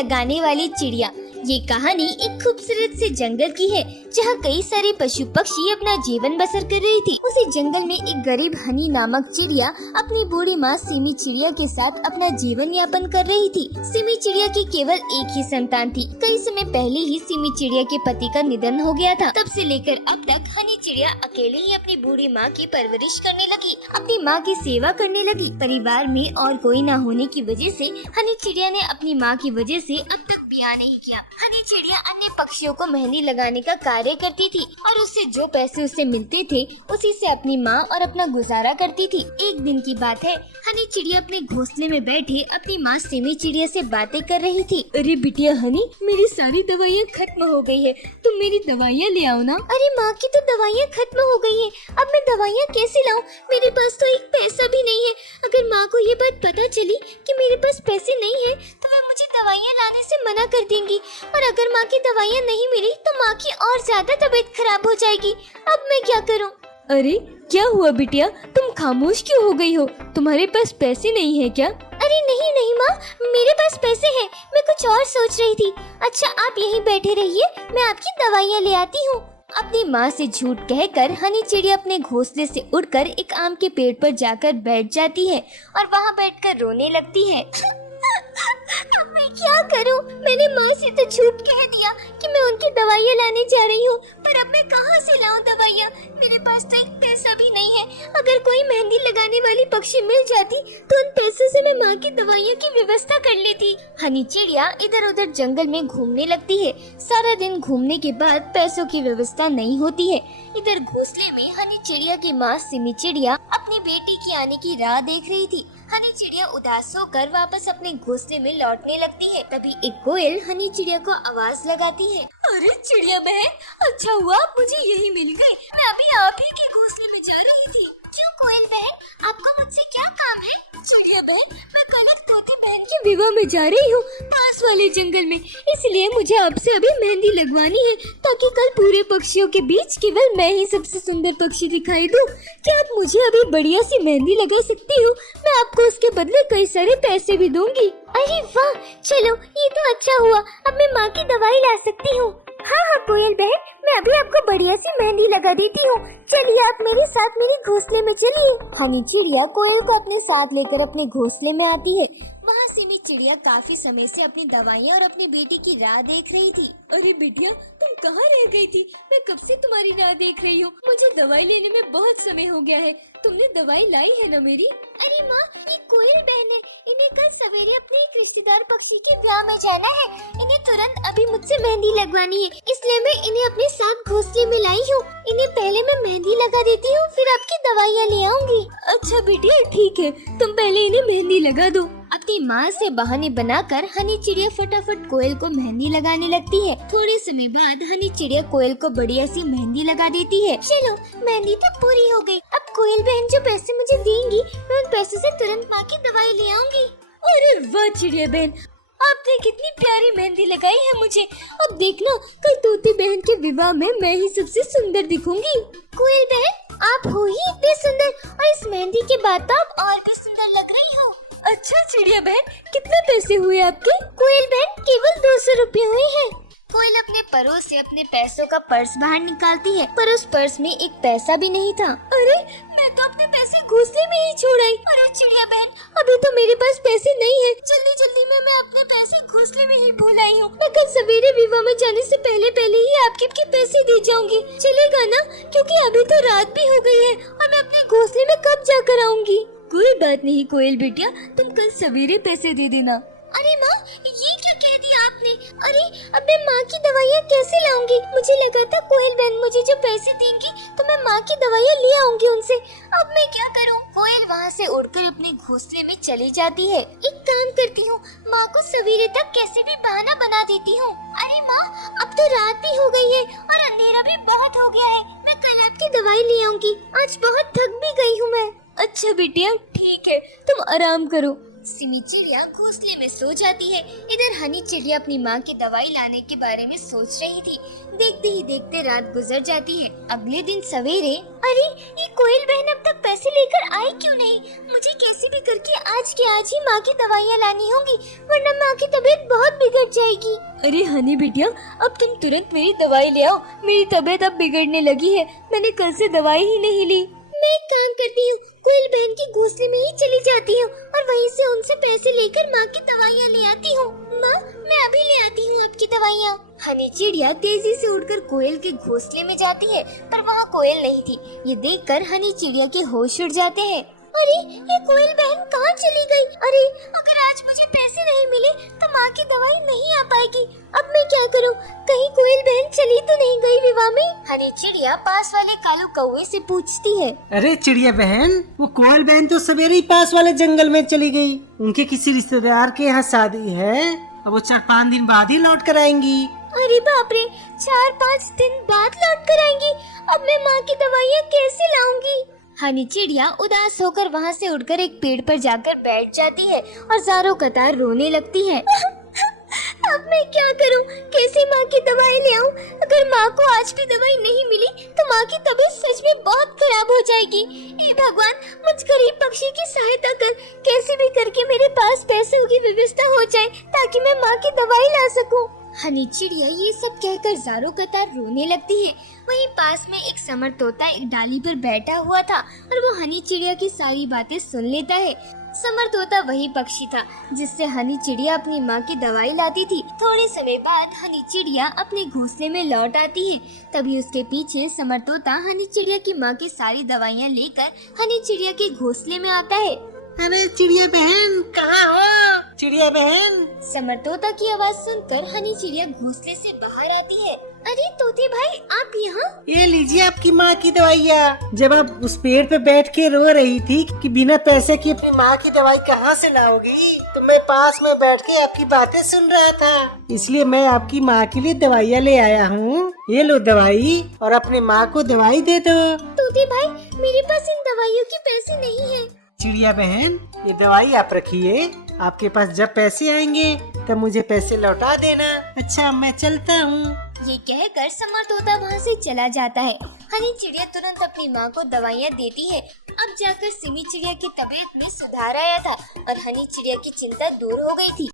लगाने वाली चिड़िया। ये कहानी एक खूबसूरत से जंगल की है जहाँ कई सारे पशु पक्षी अपना जीवन बसर कर रही थी। उसी जंगल में एक गरीब हनी नामक चिड़िया अपनी बूढ़ी माँ सिमी चिड़िया के साथ अपना जीवन यापन कर रही थी। सिमी चिड़िया की केवल एक ही संतान थी। कई समय पहले ही सिमी चिड़िया के पति का निधन हो गया था। तब से लेकर अब तक हनी चिड़िया अकेले ही अपनी बूढ़ी माँ की परवरिश करने लगी, अपनी माँ की सेवा करने लगी। परिवार में और कोई न होने की वजह से हनी चिड़िया ने अपनी माँ की वजह से अब तक ब्याह नहीं किया। हनी चिड़िया अन्य पक्षियों को मेहंदी लगाने का कार्य करती थी और उससे जो पैसे उसे मिलते थे उसी से अपनी माँ और अपना गुजारा करती थी। एक दिन की बात है, हनी चिड़िया अपने घोंसले में बैठे अपनी माँ सिमी चिड़िया से बातें कर रही थी। अरे बिटिया हनी, मेरी सारी दवाइयाँ खत्म हो गई है, तुम मेरी दवाइयाँ ले आओ ना। अरे माँ की तो दवाइयाँ खत्म हो गई है, अब मैं दवाइयाँ कैसे लाऊं? मेरे पास तो एक पैसा भी नहीं है। अगर माँ को ये बात पता चली कि मेरे पास पैसे नहीं है तो वह मुझे दवाइयाँ लाने से मना कर देंगी, और अगर माँ की दवाइयाँ नहीं मिली तो माँ की और ज्यादा तबीयत खराब हो जाएगी। अब मैं क्या करूँ? अरे क्या हुआ बिटिया, तुम खामोश क्यों हो गई हो? तुम्हारे पास पैसे नहीं है क्या? अरे नहीं नहीं माँ, मेरे पास पैसे हैं, मैं कुछ और सोच रही थी। अच्छा आप यहीं बैठे रहिए, मैं आपकी दवाइयाँ ले आती हूँ। अपनी माँ से झूठ कहकर हनी चिड़िया अपने घोंसले से उड़कर एक आम के पेड़ पर जाकर बैठ जाती है और वहाँ बैठकर रोने लगती है। अब मैं क्या करूं? मैंने माँ से तो झूठ कह दिया कि मैं उनकी दवाइयाँ लाने जा रही हूँ, पर अब मैं कहाँ से लाऊं दवाइयाँ? मेरे पास तो एक पैसा भी नहीं है। अगर कोई मेहंदी लगाने वाली पक्षी मिल जाती तो उन पैसों से मैं माँ की दवाइयों की व्यवस्था कर लेती। हनी चिड़िया इधर उधर जंगल में घूमने लगती है। सारा दिन घूमने के बाद पैसों की व्यवस्था नहीं होती है। इधर घोंसले में हनी चिड़िया की माँ सिमी चिड़िया अपनी बेटी के आने की राह देख रही थी। हनी चिड़िया उदास होकर वापस अपने घोंसले में लौटने लगती है। तभी एक कोयल हनी चिड़िया को आवाज लगाती है। अरे चिड़िया बहन, अच्छा हुआ आप मुझे यही मिल गए, मैं अभी आप ही के घोंसले में जा रही थी। क्यों कोयल बहन, आपको मुझसे क्या काम है? चिड़िया बहन, मैं कल एक तोते बहन के विवाह में जा रही हूँ पास वाले जंगल में, इसलिए मुझे आपसे अभी मेहंदी लगवानी है ताकि कल पूरे पक्षियों के बीच केवल मैं ही सबसे सुंदर पक्षी दिखाई दूं। क्या आप मुझे अभी बढ़िया सी मेहंदी लगा सकती हो? मैं आपको उसके बदले कई सारे पैसे भी दूंगी। अरे वाह, चलो ये तो अच्छा हुआ, अब मैं माँ की दवाई ला सकती हूँ। हाँ हाँ कोयल बहन, मैं अभी आपको बढ़िया सी मेहंदी लगा देती हूँ। चलिए आप मेरे साथ मेरे घोंसले में चलिए। हनी चिड़िया कोयल को अपने साथ लेकर अपने घोंसले में आती है। वहाँ सिमी चिड़िया काफी समय से अपनी दवाइयाँ और अपनी बेटी की राह देख रही थी। अरे बिटिया, तुम कहाँ रह गई थी? मैं कब से तुम्हारी राह देख रही हूँ। मुझे दवाई लेने में बहुत समय हो गया है। तुमने दवाई लाई है ना मेरी? अरे माँ, ये कोयल बहन है, इन्हें कल सवेरे अपने एक रिश्तेदार पक्षी के ब्याह में जाना है। इन्हें तुरंत अभी मुझसे मेहंदी लगवानी है, इसलिए मैं इन्हें अपने साथ घोंसले में लाई हूँ। इन्हें पहले मैं मेहंदी लगा देती हूँ, फिर आपकी दवाइयाँ ले आऊंगी। अच्छा बेटी ठीक है, तुम पहले इन्हें मेहंदी लगा दो। अपनी माँ से बहाने बनाकर हनी चिड़िया फटाफट कोयल को मेहंदी लगाने लगती है। थोड़े समय बाद हनी चिड़िया कोयल को बढ़िया सी मेहंदी लगा देती है। चलो मेहंदी तो पूरी हो गई, अब कोयल बहन जो पैसे मुझे देंगी मैं उन पैसों से तुरंत माँ की दवाई ले आऊंगी। अरे वाह चिड़िया बहन, आपने कितनी प्यारी मेहंदी लगाई है मुझे। अब देखना कल तोते बहन के विवाह में मैं ही सबसे सुंदर दिखूंगी। कोयल बहन, आप हो ही इतने सुंदर, और इस मेहंदी के बाद तो आप और भी सुंदर लग रही हो। अच्छा चिड़िया बहन, कितने पैसे हुए आपके? कोयल बहन, केवल 200 रुपए हुए हैं। कोयल अपने परों से अपने पैसों का पर्स बाहर निकालती है, पर उस पर्स में एक पैसा भी नहीं था। अरे मैं तो अपने पैसे घोंसले में ही छोड़ आई। अरे चिड़िया बहन, अभी तो मेरे पास पैसे नहीं है। जल्दी जल्दी में मैं अपने पैसे घोंसले में ही भूल आई हूँ। मैं कल सवेरे विवाह में जाने से पहले पहले ही आपके पैसे दे जाऊंगी, चलेगा ना? क्योंकि अभी तो रात भी हो गई है और मैं अपने घोंसले में कब जाकर आऊंगी। कोई बात नहीं कोयल बेटिया, तुम कल सवेरे पैसे दे देना। अरे माँ, ये क्या कह दिया आपने? अरे अब मैं माँ की दवाइयाँ कैसे लाऊंगी? मुझे लगा था कोयल बहन मुझे जो पैसे देंगी तो मैं माँ की दवाइयाँ ले आऊंगी उनसे। अब मैं क्या करूँ? कोयल वहाँ से उड़कर अपने घोंसले में चली जाती है। एक काम करती हूँ, माँ को सवेरे तक कैसे भी बहाना बना देती हूँ। अरे माँ, अब तो रात भी हो गई है और अंधेरा भी बहुत हो गया है। मैं कल आपकी दवाई ले आऊंगी, आज बहुत थक भी गई हूँ मैं। अच्छा बेटिया ठीक है, तुम आराम करो। सिमी चिड़िया घोंसले में सो जाती है। इधर हनी चिड़िया अपनी माँ की दवाई लाने के बारे में सोच रही थी। देखते ही देखते रात गुजर जाती है। अगले दिन सवेरे, अरे ये कोयल बहन अब तक पैसे लेकर आई क्यों नहीं? मुझे कैसे भी करके आज के आज ही माँ की दवाइयाँ लानी होंगी, वरना माँ की तबीयत बहुत बिगड़ पहुंच जाएगी। अरे हनी बिटिया, अब तुम तुरंत मेरी दवाई ले आओ, मेरी तबीयत अब बिगड़ने लगी है, मैंने कल से दवाई ही नहीं ली। मैं एक काम करती हूँ, कोयल बहन के घोंसले में ही चली जाती हूँ और वहीं से उनसे पैसे लेकर माँ की दवाइयाँ ले आती हूँ। माँ, मैं अभी ले आती हूँ आपकी दवाइयाँ। हनी चिड़िया तेजी से उड़कर कोयल के घोंसले में जाती है, पर वहाँ कोयल नहीं थी। ये देखकर हनी चिड़िया के होश उड़ जाते हैं। अरे ये कोयल बहन कहाँ चली गई? अरे अगर आज मुझे पैसे नहीं मिले तो माँ की दवाई नहीं आ पाएगी। अब मैं क्या करूँ? कहीं कोयल बहन चली तो नहीं गई विवाह में? हनी चिड़िया पास वाले कालू कौवे से पूछती है। अरे चिड़िया बहन, वो कोयल बहन तो सवेरे ही पास वाले जंगल में चली गई। उनके किसी रिश्तेदार के यहाँ शादी है, अब वो 4-5 दिन बाद ही लौट कर आएंगी। अरे बाप रे, 4-5 दिन बाद लौट कर आएंगी। अब मैं माँ की दवाइयाँ कैसे लाऊंगी? हनी चिड़िया उदास होकर वहाँ से उड़कर एक पेड़ पर जाकर बैठ जाती है और ज़ारों कतार रोने लगती है। अब मैं क्या करूं? कैसे माँ की दवाई ले आऊं? अगर माँ को आज भी दवाई नहीं मिली तो माँ की तबीयत सच में बहुत खराब हो जाएगी। हे भगवान, मुझ गरीब पक्षी की सहायता कर, कैसे भी करके मेरे पास पैसों की व्यवस्था हो जाए ताकि मैं माँ की दवाई ला सकूं। हनी चिड़िया ये सब कहकर ज़ारों कतार रोने लगती है। वहीं पास में एक समर तोता एक डाली पर बैठा हुआ था और वो हनी चिड़िया की सारी बातें सुन लेता है। समर तोता वही पक्षी था जिससे हनी चिड़िया अपनी माँ की दवाई लाती थी। थोड़े समय बाद हनी चिड़िया अपने घोंसले में लौट आती है। तभी उसके पीछे समर तोता हनी चिड़िया की माँ की सारी दवाइयाँ लेकर हनी चिड़िया के घोंसले में आता है। अरे चिड़िया बहन, कहाँ हो? चिड़िया बहन। समर तोता की आवाज सुनकर हनी चिड़िया घोंसले से बाहर आती है। अरे तोते भाई, आप यहाँ? ये लीजिए आपकी माँ की दवाइयाँ। जब आप उस पेड़ पे बैठ के रो रही थी कि बिना पैसे की अपनी माँ की दवाई कहाँ से लाओगी, तो मैं पास में बैठ के आपकी बातें सुन रहा था, इसलिए मैं आपकी माँ के लिए दवाइयाँ ले आया हूँ। ये लो दवाई और अपनी माँ को दवाई दे दो। तोते भाई, मेरे पास इन दवाइयों के पैसे नहीं है। चिड़िया बहन, ये दवाई आप रखिए, आपके पास जब पैसे आएंगे तब मुझे पैसे लौटा देना। अच्छा, मैं चलता हूँ। ये कहकर समर तोता वहाँ से चला जाता है। हनी चिड़िया तुरंत अपनी माँ को दवाइयाँ देती है। अब जाकर सिमी चिड़िया की तबीयत में सुधार आया था और हनी चिड़िया की चिंता दूर हो गई थी।